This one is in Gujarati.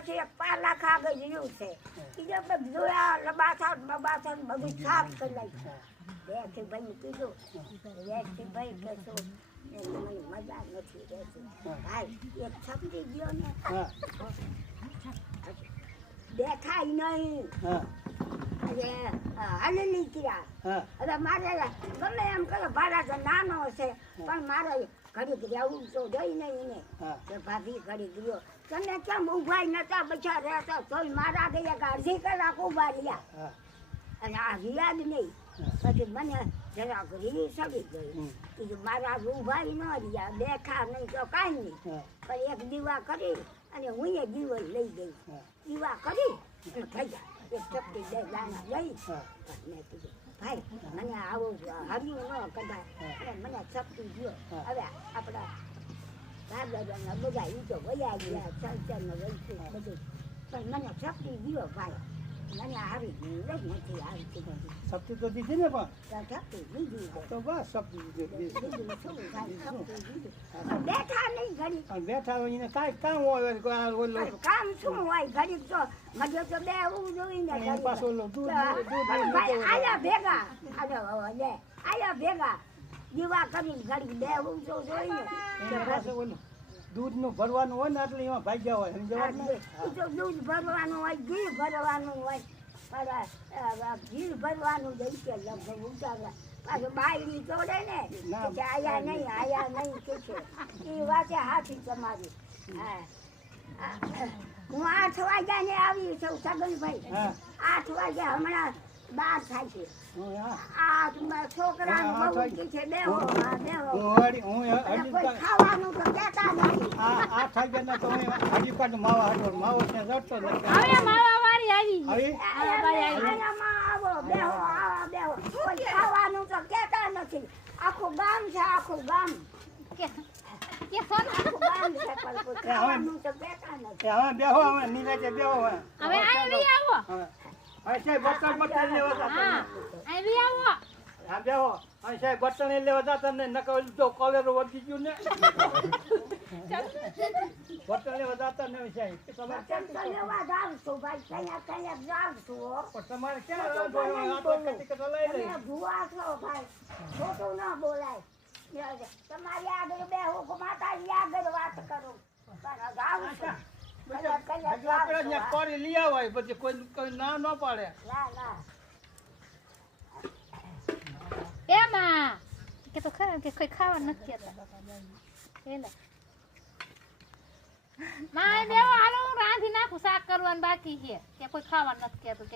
પછી એક પાલા ખાગે રહ્યું છે. બીજો બધું જોયા લબાસા બબાસા બધું સાફ કરી નાખ્યું. વેરથી ભાઈ કીધું થી ભાઈ કે શું મને મજા નથી રહેતી. ભાઈ એક છપડી ગયો ને. દેખાય નહીં. હા. અને હલેલી ક્રિયા હા. હવે મારે ગમે એમ ભાડા તો નાનો છે પણ મારે ઘડીક રહેવું તો જઈ નહીં ને કે ભાભી ઘડીક રહ્યો. તમે કેમ ઉભાઈ નતા બચા રહેતા તોય મારા ગયા કે અડધી કલાક ઊભા રહ્યા. અને આ રહ્યા જ નહીં પછી મને જરાક રી સડી ગઈ. કીધું મારા ઉભાઈ ન રહ્યા. દેખા નહીં તો કાંઈ નહીં. પણ એક દીવા કરી અને હું એ દીવો લઈ ગઈ. દીવા કરી થઈ ગયા એક ચપટી બે દાણા લઈ મેં કીધું ભાઈ મને આવું હાર્યું ન કદાચ મને શક્તિ ગયો હવે આપણા દાદાના બધા ઈ તો વયા ગયા સંસારનો વૈશ્વિક બધું. પણ મને શક્તિ ગયો ભાઈ. સબ્જી તો દીધી ને પણ? તો શક્તિ બસ શક્તિ બેઠા નહીં ઘડી બેઠા હોય કાંઈ કામ હોય કામ શું હોય? ઘડીક તો મજે તો બે એવું જોઈને મૂકો આયા ભેગા. આયા ભેગા. દીવા કરીને ઘડી બે ઊંચો જોઈને દૂધનું ભરવાનું હોય ને એટલે એમાં ભાગ્યા હોય સમજવા દૂધ ભરવાનું હોય ઘી ભરવાનું હોય. ઘી ભરવાનું જ છે લગભગ ઉતારવા પાછું બાયડી તોડે ને કે આયા નહીં આયા નહીં કે છે. એ વાતે હાથી તમારી. હા. હા. હું આઠ વાગ્યા ને આવી છું સગનભાઈ. આઠ વાગ્યા હમણાં બાર થાય છે. આ મ- છોકરાનું હા, બહુ કી છે બેહો હા બેહો. હું ખાવાનું તો કહેતા નથી. આ આ ને તો હું હળી કાઢ માવા હાડો માવો ત્યાં રડતો નથી. હવે માવા વાળી આવી આવી આવો બેહો આવો બેહો. કોઈ ખાવાનું તો કહેતા નથી. આખું ગામ છે આખું ગામ. કે છે પણ હવે બેહો હવે નીરજે બેહો હવે. હવે આવી આવો? હવે હવે. સાહેબ બટન બટન લેવા જતા આવી આવો. બેહો સાહેબ બટન લેવા જતા ને નકર તો કોલેરો વધી ગયું ને. બટન લેવા જતા ને સાહેબ. તમારે કેમ લેવા જાવ છું ભાઈ. કયા કયા જાવ છું હો. પણ તમારે વાંધો આ તો કટી લઈ લઈ? ભૂવા છો ભાઈ. ખોટું ના બોલાય. તમારી આગળ બે હું માતાજી આગળ વાત કરું. પણ જાવ એમાં કે તો ખરા ખાવા નથી કહેતા એલા હું રાંધી નાખું શાક કરવાનું બાકી છે, કે કોઈ ખાવા નથી કહેતું